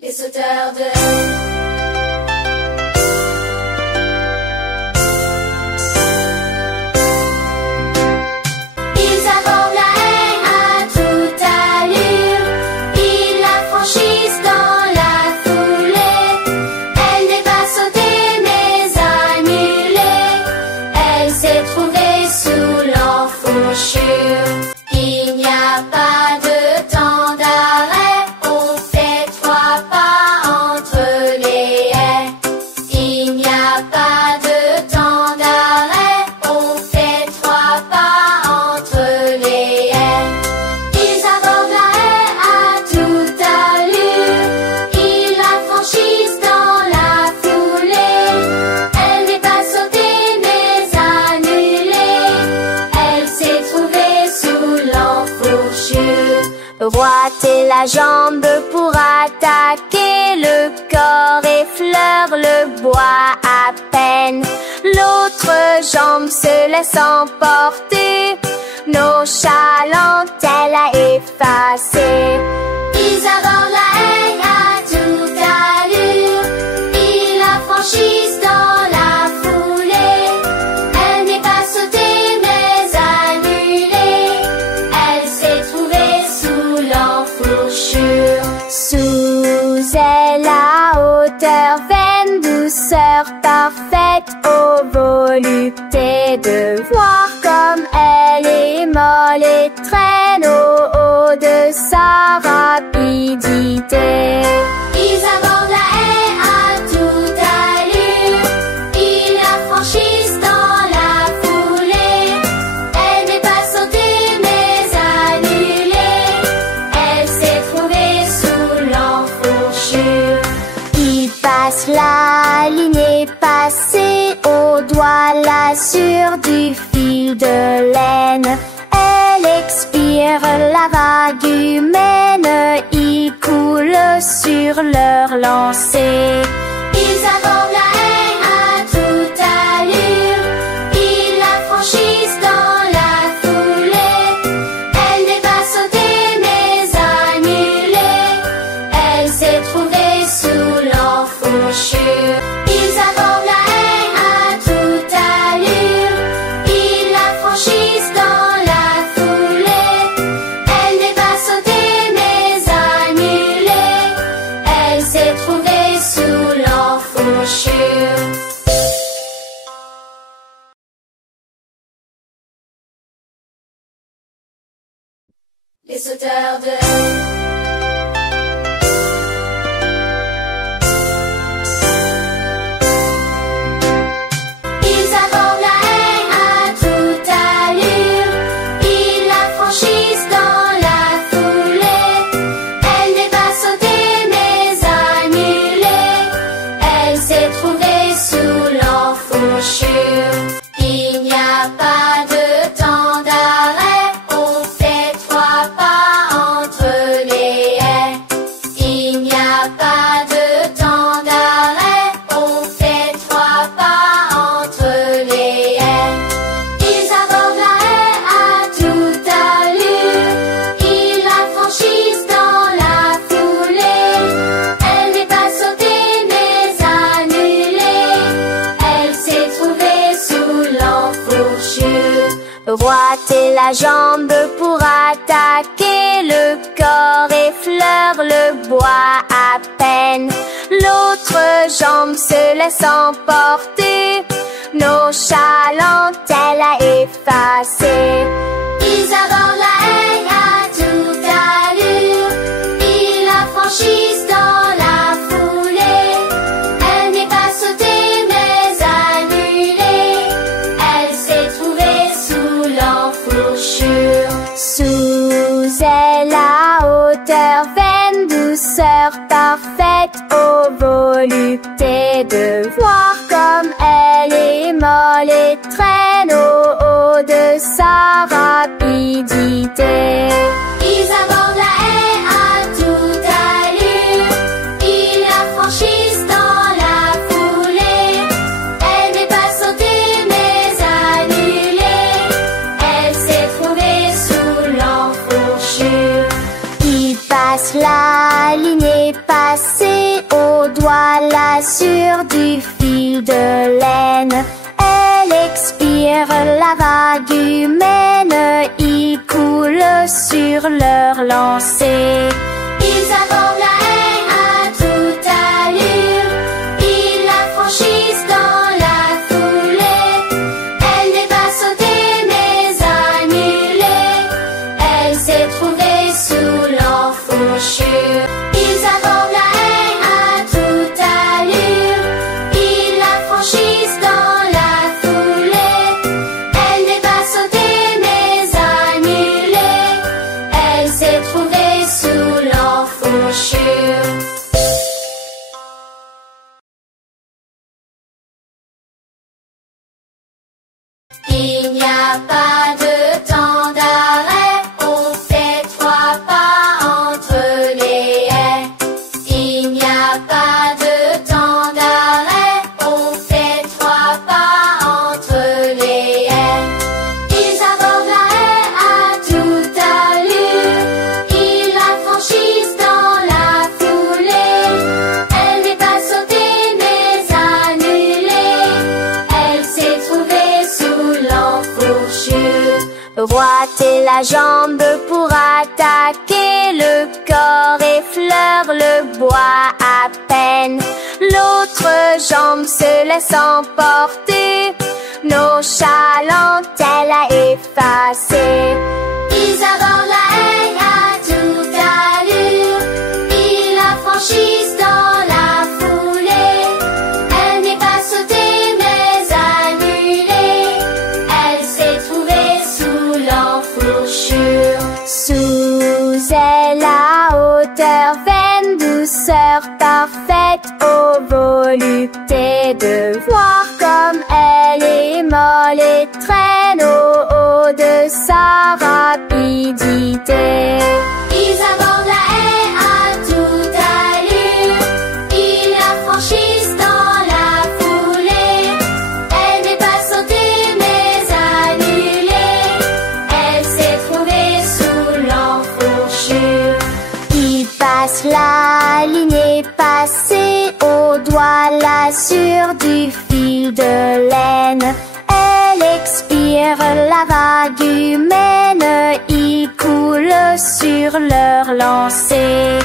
Les sauteurs de... Il n'y a pas de temps d'arrêt, on fait 3 pas entre les haies. Il n'y a pas de temps d'arrêt, on fait 3 pas entre les haies. Ils abordent la haie à toute allure, ils la franchissent dans la foulée. Elle n'est pas sautée mais annulée, elle s'est trouvée sous l'enfourchure. Droiter la jambe pour attaquer, le corps effleure le bois à peine. L'autre jambe se laisse emporter, nonchalante elle a effacé. Ils abordent la haie à toute allure, ils la franchissent dans la foulée. Elle n'est pas sautée mais annulée, elle s'est trouvée sous l'enfourchure. Sous elle à hauteur vaine, douceur parfaite, ô volupté de voir comme elle est molle et traîne au haut de sa rapidité. Ils abordent la haie à toute allure, ils la franchissent dans la foulée. Elle n'est pas sautée mais annulée, elle s'est trouvée sous l'enfourchure. Il passe la ligne passée, au doigt l'assure du fil de laine. Elle expire la vague humaine, il coule sur leur lancée. Ils abordent la haie à toute allure, ils la franchissent dans la foulée. Elle n'est pas sautée mais annulée, elle s'est trouvée sous l'enfourchure. Ils abordent la haie à toute allure, ils la franchissent dans la foulée. Elle n'est pas sautée mais annulée, elle s'est trouvée sous l'enfourchure. Les sauteurs de... Ils abordent la haie à toute allure, ils la franchissent dans la foulée. Elle n'est pas sautée mais annulée, elle s'est trouvée sous l'enfourchure. Il n'y a pas de temps d'arrêt, on fait 3 pas entre les haies. Il n'y a pas de temps d'arrêt, on fait 3 pas entre les haies. Ils abordent la haie à toute allure, ils la franchissent dans la foulée. Elle n'est pas sautée mais annulée, elle s'est trouvée sous l'enfourchure. Droiter la jambe pour attaquer, le corps effleure le bois à peine. L'autre jambe se laisse emporter, nonchalante elle a effacé. Ils abordent la haie à toute allure, ils la franchissent dans la foulée. Elle n'est pas sautée mais annulée, elle s'est trouvée sous l'enfourchure. Sous elle à hauteur vaine, douceur parfaite, ô volupté de voir comme elle est molle et traîne au haut de sa rapidité. Ils abordent la haie à toute allure, ils la franchissent dans la foulée. Elle n'est pas sautée mais annulée, elle s'est trouvée sous l'enfourchure. Il passe la ligne passée, passer au doigt la sûre du fil de laine. Elle expire, la vague humaine y coule sur leur lancée. Ils abordent la haie à toute allure, ils la franchissent dans la foulée. Elle n'est pas sautée mais annulée, elle s'est trouvée sous l'enfouchure. Ils abordent la haie à toute allure, ils la franchissent dans la foulée. Elle n'est pas sautée mais annulée, elle s'est trouvée sous l'enfouchure. Il n'y a pas de temps d'arrêt, on fait 3 pas entre les haies. Il n'y a pas de temps d'arrêt, on fait 3 pas entre les haies. Ils abordent la haie à toute allure, ils la franchissent dans la foulée. Elle n'est pas sautée mais annulée, elle s'est trouvée sous l'enfouchure. Droiter la jambe pour attaquer, le corps effleure le bois à peine. L'autre jambe se laisse emporter, nonchalante elle a effacé. Ils abordent la haie à toute allure, ils la franchissent dans la foulée. Elle n'est pas sautée mais annulée, elle s'est trouvée sous l'enfouchure. Sous elle à hauteur vaine, douceur parfaite, ô volupté de voir comme elle est molle et traîne au haut de sa rapidité. Ils abordent la haie à toute allure, ils la franchissent dans la foulée. Elle n'est pas sautée mais annulée, elle s'est trouvée sous l'enfouchure. Il passe la ligne est passée, au doigt la sûre du fil de laine. Elle expire, la vague humaine y coule sur leur lancée.